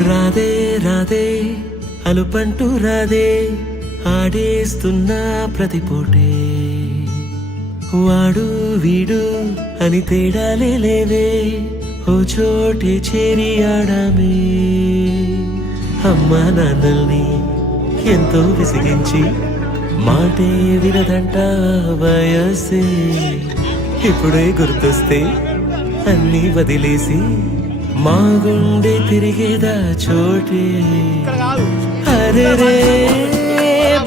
రాదే రాదే అలుపంటూ రాదే ఆడేస్తున్నా ప్రతి పూటే వాడు వీడు అని తేడాలే లేవే ఓ చోటే చేరి ఆడామే అమ్మా నాన్నల్ని ఎంతో విసిగించి మాటే వినదంట వయసే ఇప్పుడే గుర్తొస్తే అన్నీ వదిలేసి మా గుండె తిరిగేదా చోటే అరే రే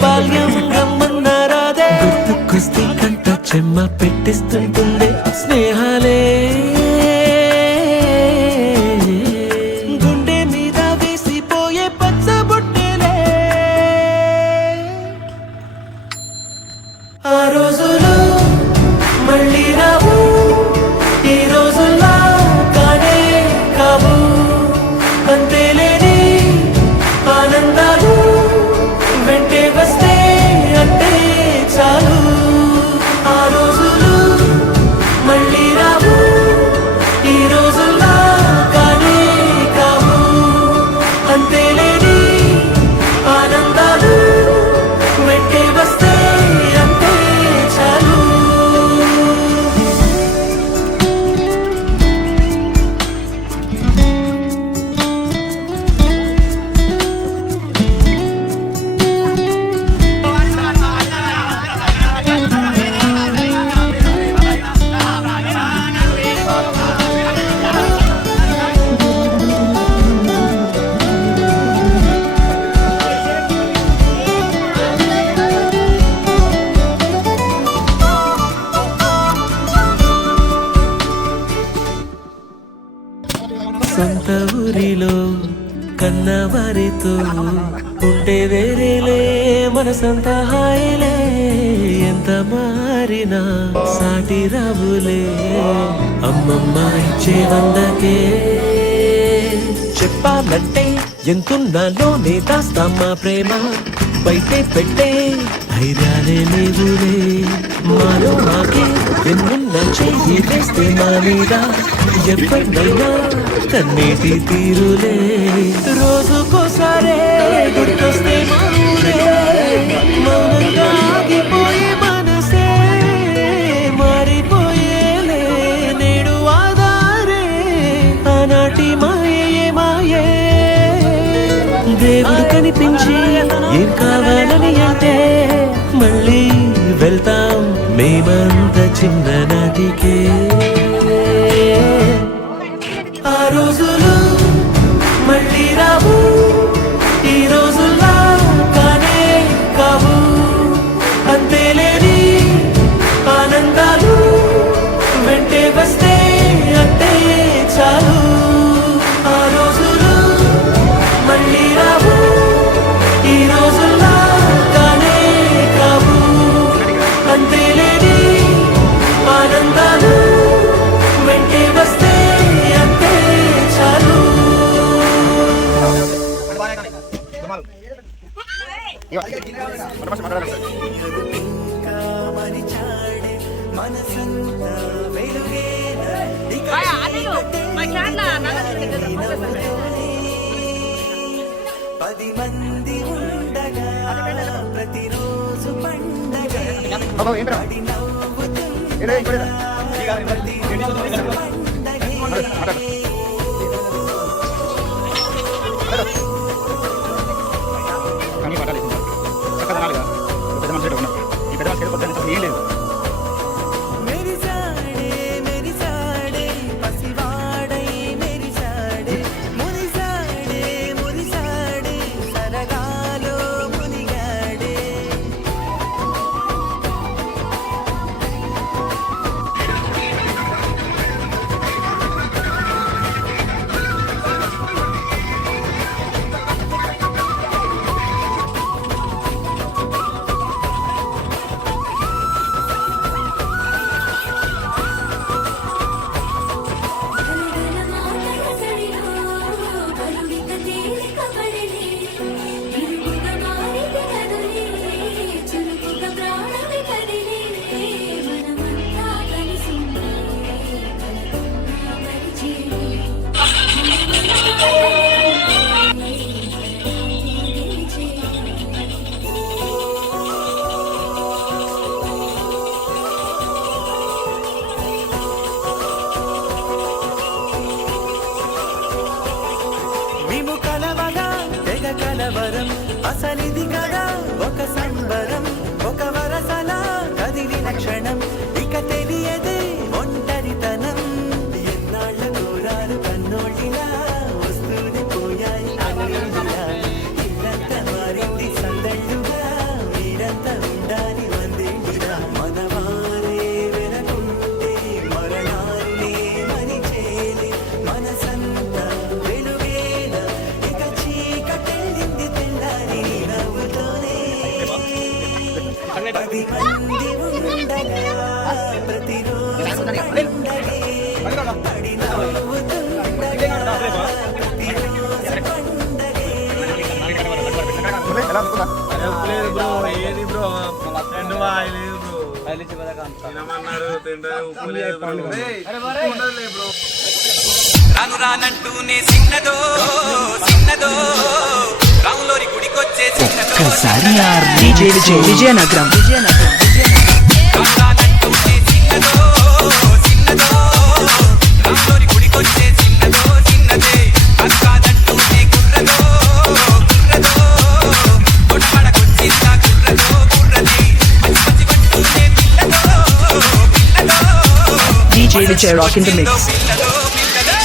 బాల్యం గమ్మన్నారాదే గుర్తుకొస్తే కంట చెమ్మ పెట్టిస్తుంటుండే స్నేహాలే గుండె మీద వేసిపోయే పచ్చబొట్టేలే ఆ రోజులు మళ్ళీ రావు ఈ రోజుల్లా కానే కావు అంతేలేని ఆనందాలు వెంటే వస్తే అంటే చాలు ఆ రోజులు మళ్ళీ రావు ఈ రోజుల్లా కానే కావు అంతేలేని ఆనందాలు వెంటే వస్తే అంటే చాలు సొంత ఊరిలో కన్నవారితో ఉంటే వేరేలే మనసంత హాయిలే ఎంత మారినా సాటి రావులే అమ్మమ్మ ఇచ్చే వందకే చెప్పాలంటే ఎంతున్నాలోనే దాస్తామా ప్రేమ బయటే పెట్టే ధైర్యాలే లేవులే మాలో మాకే ఎన్నున్న చెయ్యి వేస్తే మా మీద ఎప్పటినైనా కన్నీటి తీరులే రోజుకోసారే గుర్తొస్తే మా ఊరే మౌనంగా ఆగిపోయే మనసే మారిపోయేలే నేడు ఆధారే ఆనాటి మాయే మాయే దేవుడు కనిపించి ఏం కావాలని అంటే మళ్ళీ వెళ్తాం మేమంత చిన్ననాటికే ఆ రోజులు మళ్ళీ రావు ఈ రోజుల్లా కానే కావు అంతేలేని ఆనందాలు వెంటే వస్తే అంటే చాలు ఆ రోజులు మళ్ళీ రావు ఈ రోజుల్లా కానే కావు అంతేలేని ఆనందాలు వెంటే వస్తే అంతే చాలు పది మంది ఉండగా ప్రతిరోజు పండగ పడి నవ్వుతుండగా ప్రతిరోజు పండగ అసలిది కదా ఒక సంబరం, ఒక వరసల కదిలిన క్షణం, ఇక తెలియదే ఒంటరితనం. ఎన్నాళ్ళ కోరాలు కన్నోళ్ళిలా వస్తూనే పోయాయి అన్నిలా. ఇల్లంతా మారింది సందళ్ళుగా, మీరంతా ఉండాలి వందేళ్ళుగా. మనవారే వెనకుంటే మరణాన్నే మరిచేలే, మనసంతా వెలుగేలా, ఇక చీకటెళ్ళింది తెల్లారి నవ్వుతోనే. 10 మంది ఉండగా ప్రతిరోజు పండగే, పడి నవ్వుతుండగా ప్రతిరోజు పండగే. ఎలా అనుకున్నా లేదు బ్రో, ఏది బ్రో రెండు వాయలేదు బ్రో, తినమన్నారు తింటే ఉప్పు లేదు బ్రో, ఉండదులే బ్రో. రాను రానంటూనే చిన్నదో చిన్నదో రాములోరి గుడికొచ్చే చిన్నదో. విజయనగరం రాను రానంటూనే చిన్నదో చిన్నదో రాములోరి గుడికొచ్చే చిన్నదో చిన్నదే. అక్కాదంటూనే గుర్రదో గుర్రదో కొట్టబడకొచ్చిందా గుర్రదో గుర్రది. మంచి మంచి పంటూనే పిల్లదో పిల్లదో DJ Vijay Rock in the mix. పిల్లదో పిల్లదో.